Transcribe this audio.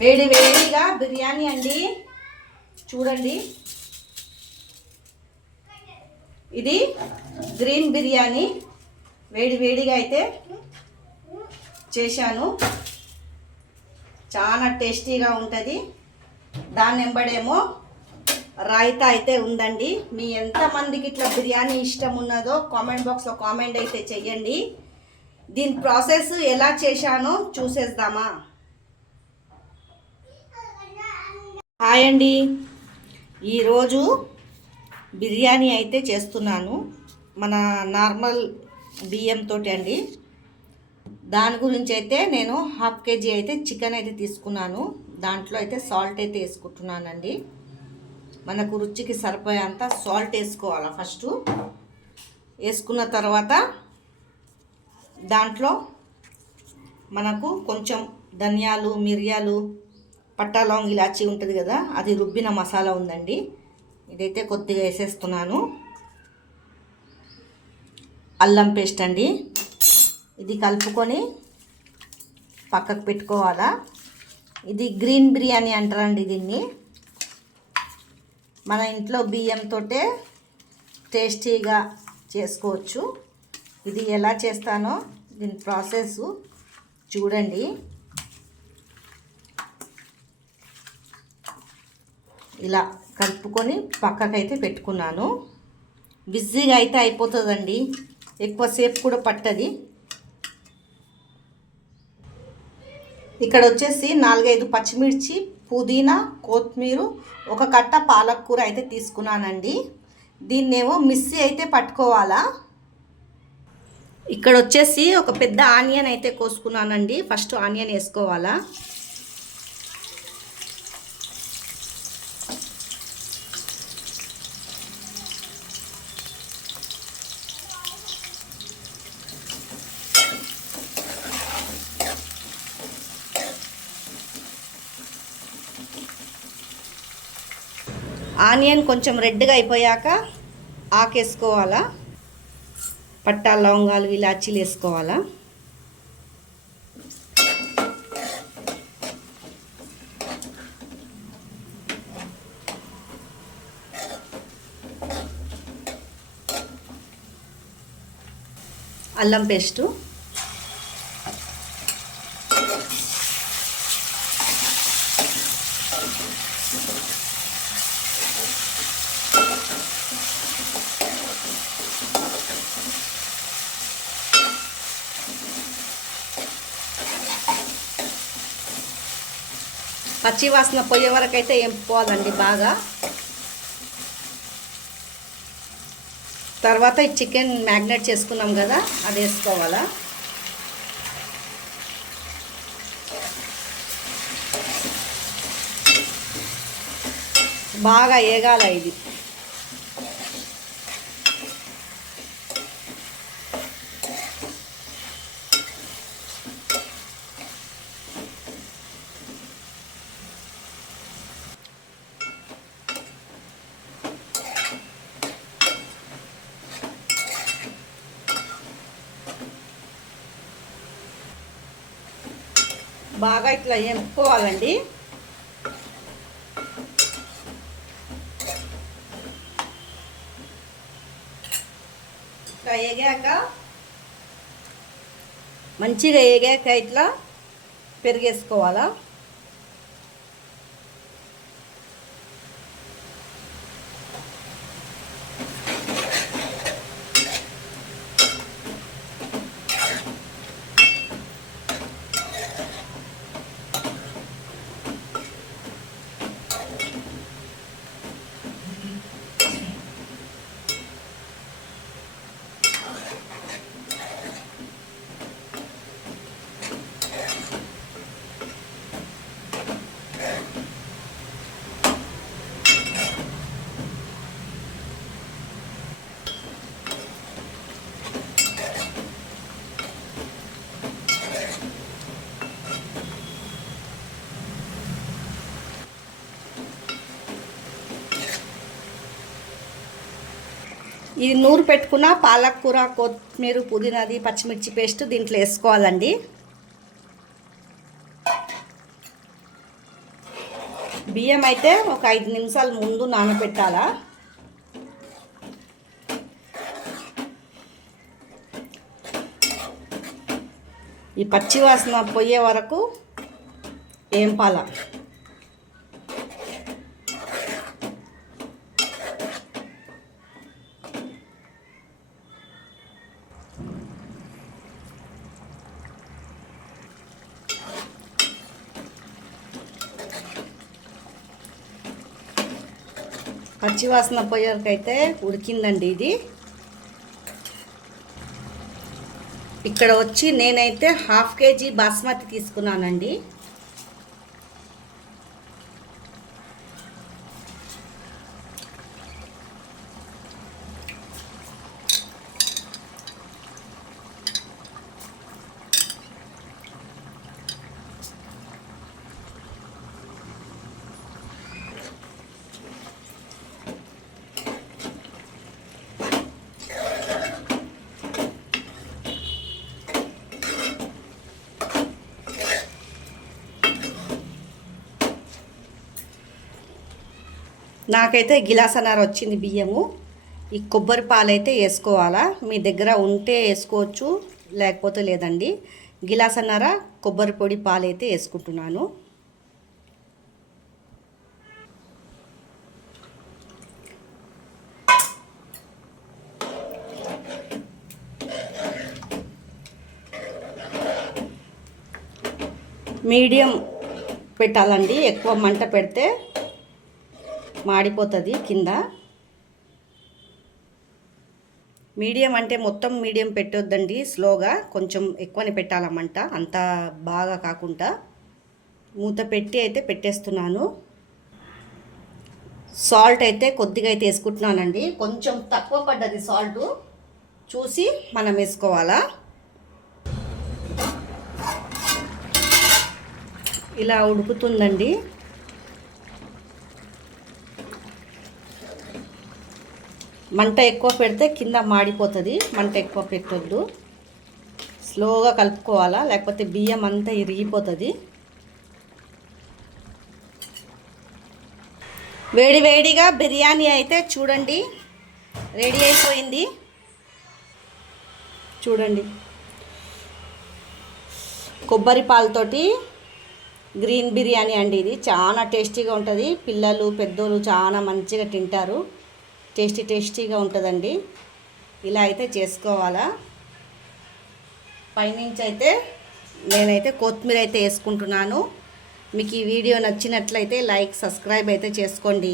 వేడి వేడిగా బిర్యానీ అండి, చూడండి. ఇది గ్రీన్ బిర్యానీ వేడి వేడిగా అయితే చేశాను. చాలా టేస్టీగా ఉంటుంది. దాని వెంబడేమో రాయితా అయితే ఉందండి. మీ ఎంతమందికి ఇట్లా బిర్యానీ ఇష్టం ఉన్నదో కామెంట్ బాక్స్లో కామెంట్ అయితే చెయ్యండి. దీని ప్రాసెస్ ఎలా చేశానో చూసేద్దామా. హాయ్ అండి, ఈరోజు బిర్యానీ అయితే చేస్తున్నాను. మన నార్మల్ బియ్యంతో అండి. దాని గురించి అయితే నేను 1/2 kg అయితే చికెన్ అయితే తీసుకున్నాను. దాంట్లో అయితే సాల్ట్ అయితే వేసుకుంటున్నానండి. మనకు రుచికి సరిపోయేంత సాల్ట్ వేసుకోవాలి. ఫస్ట్ వేసుకున్న తర్వాత దాంట్లో మనకు కొంచెం ధనియాలు, మిరియాలు, పట్టా, లవంగ, ఇలాచి ఉంటుంది కదా, అది రుబ్బిన మసాలా ఉందండి. ఇదైతే కొద్దిగా వేసేస్తున్నాను. అల్లం పేస్ట్ అండి, ఇది కలుపుకొని పక్కకు పెట్టుకోవాలా. ఇది గ్రీన్ బిర్యానీ అంటారండి దీన్ని. మన ఇంట్లో బియ్యంతో టేస్టీగా చేసుకోవచ్చు. ఇది ఎలా చేస్తానో దీని ప్రాసెస్ చూడండి. ఇలా కలుపుకొని పక్కకైతే పెట్టుకున్నాను. బిజీగా అయితే అయిపోతుందండి, ఎక్కువసేపు కూడా పట్టది. ఇక్కడ వచ్చేసి 4-5 పచ్చిమిర్చి, పుదీనా, కొత్తిమీర, ఒక కట్ట పాలకూర అయితే తీసుకున్నానండి. దీన్నేమో మిక్సీ అయితే పట్టుకోవాలా. ఇక్కడ వచ్చేసి ఒక పెద్ద ఆనియన్ అయితే కోసుకున్నానండి. ఫస్ట్ ఆనియన్ వేసుకోవాలా. ఆనియన్ కొంచెం రెడ్గా అయిపోయాక ఆకేసుకోవాలా. పట్టా, లవంగాలు, ఇలాచీలు వేసుకోవాలా. అల్లం పేస్టు, పచ్చి వాసన పోయే వరకు అయితే ఎంపుకోవాలండి బాగా. తర్వాత ఈ చికెన్ మ్యాగ్నేట్ చేసుకున్నాం కదా, అది వేసుకోవాలా. బాగా ఏగాల ఇది. బాగా ఇట్లా ఎంపుకోవాలండి. ఇట్లా ఎగాక, మంచిగా ఎగాక ఇట్లా పెరిగేసుకోవాలా. ఇది నూరు పెట్టుకున్న పాలకూర, కొత్తిమీర, పుదీనాది, పచ్చిమిర్చి పేస్ట్ దీంట్లో వేసుకోవాలండి. బియ్యం అయితే ఒక 5 నిమిషాల ముందు నానబెట్టాలా. ఈ పచ్చి వాసన పోయే వరకు ఏంపాల. పచ్చివాసన పోయేకైతే ఉడికిందండి ఇది. ఇక్కడ వచ్చి నేనైతే 1/2 kg బాస్మతి తీసుకున్నానండి. నాకైతే గిలాసన్నర వచ్చింది బియ్యము. ఈ కొబ్బరి పాలైతే వేసుకోవాలా. మీ దగ్గర ఉంటే వేసుకోవచ్చు, లేకపోతే లేదండి. గిలాసన్నర కొబ్బరి పొడి పాలైతే వేసుకుంటున్నాను. మీడియం పెట్టాలండి, ఎక్కువ మంట పెడితే మాడిపోతుంది కింద. మీడియం అంటే మొత్తం మీడియం పెట్టొద్దండి, స్లోగా కొంచెం ఎక్కువనే పెట్టాలన్నమాట, అంత బాగా కాకుండా. మూత పెట్టి అయితే పెట్టేస్తున్నాను. సాల్ట్ అయితే కొద్దిగా అయితే వేసుకుంటున్నానండి, కొంచెం తక్కువ పడ్డది సాల్ట్, చూసి మనం వేసుకోవాలా. ఇలా ఉడుకుతుందండి. మంట ఎక్కువ పెడితే కింద మాడిపోతుంది, మంట ఎక్కువ పెట్టొద్దు. స్లోగా కలుపుకోవాలా, లేకపోతే బియ్యం అంతా ఇరిగిపోతుంది. వేడి వేడిగా బిర్యానీ అయితే చూడండి రెడీ అయిపోయింది. చూడండి, కొబ్బరి పాలతోటి గ్రీన్ బిర్యానీ అండి. ఇది చాలా టేస్టీగా ఉంటుంది, పిల్లలు పెద్దోళ్ళు చాలా మంచిగా తింటారు. టేస్టీగా ఉంటుందండి. ఇలా అయితే చేసుకోవాలా. పైనుంచి అయితే నేనైతే కొత్తిమీర అయితే వేసుకుంటున్నాను. మీకు ఈ వీడియో నచ్చినట్లయితే లైక్, సబ్స్క్రైబ్ అయితే చేసుకోండి.